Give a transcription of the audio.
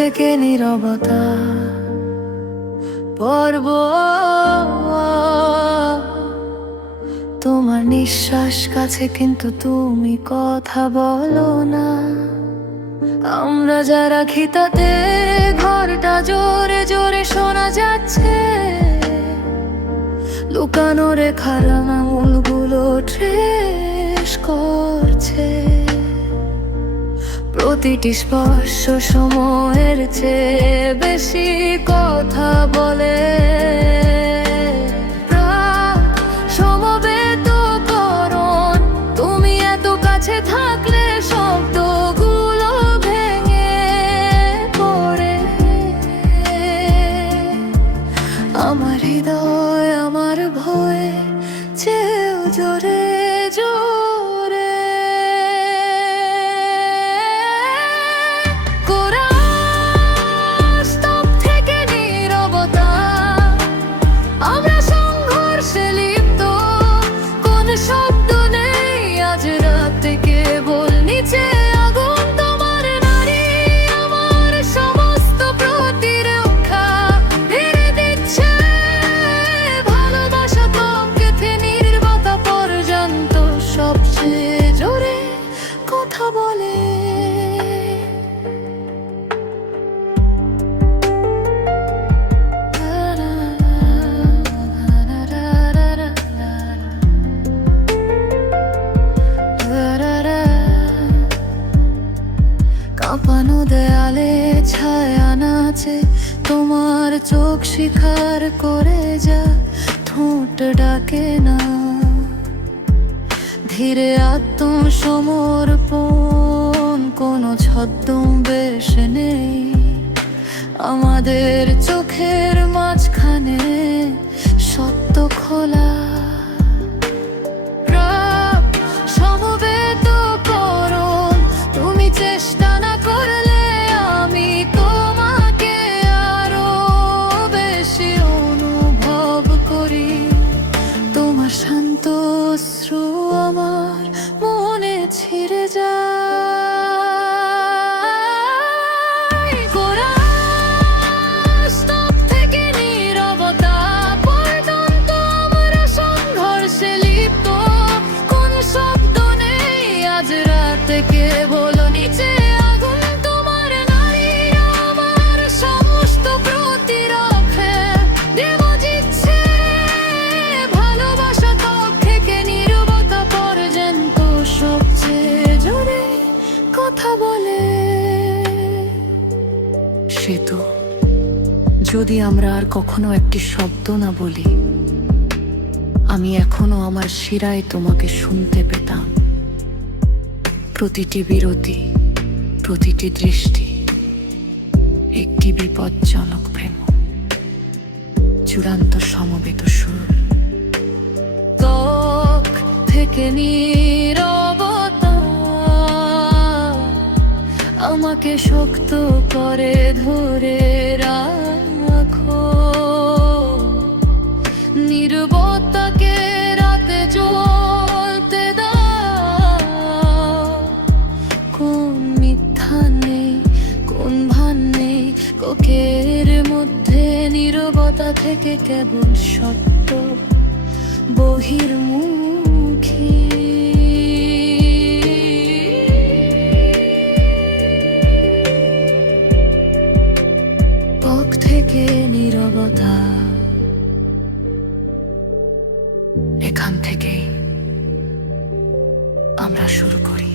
থেকে নীরবতা পর্ব, তোমার নিঃশ্বাস কাছে কিন্তু তুমি কথা বলো না। আমরা যারা খিতাতে ঘরটা জোরে জোরে শোনা যাচ্ছে, লুকানো রেখার আঙুলগুলো ট্রেস করছে। প্রতিটি স্পর্শ সময়ের চেয়ে বেশি কথা বলে। সমবেত করণ, তুমি এত কাছে থাকলে শব্দগুলো ভেঙে পড়ে। আমার হৃদয় আমার ভয়ে চেয়েও জোরে জোরে। কাঁপানো দেয়ালে ছায়া নাচে, তোমার চোখ শিকার করে যা, ঠোঁট ডাকে না। ধীরে আত্মসমর্পণ, কোনো ছদ্মবেশ নেই আমাদের চোখের মাঝখানে, সত্য খোলা। শান্ত অশ্রু আমার মনে ছিঁড়ে যায়। স্তব থেকে নীরবতা পর্যন্ত আমরা সংঘর্ষে লিপ্ত। কোন শব্দ নেই আজ রাতে, কেবল নিচে আগুন তোমার নারী আমার সমস্ত প্রতিরক্ষে দেব জিতছে। কথা বলে সেতু, যদি আমরা আর কখনো একটি শব্দ না বলি, আমি এখনো আমার শিরায় তোমাকে শুনতে পেতাম। প্রতিটি বিরতি, প্রতিটি দৃষ্টি একটি বিপজ্জনক প্রেম, চূড়ান্ত সমবেত সুর। ত্বক থেকে নীরবতা আমাকে শক্ত করে ধরে রাখো। নীরবতাকে রাতে জ্বলতে দাও। কোন মিথ্যা নেই, কোন ভান নেই, কোকের মধ্যে নীরবতা থেকে কেবল সত্য বহির্মুখী। থেকে নীরবতা, এখান থেকেই আমরা শুরু করি।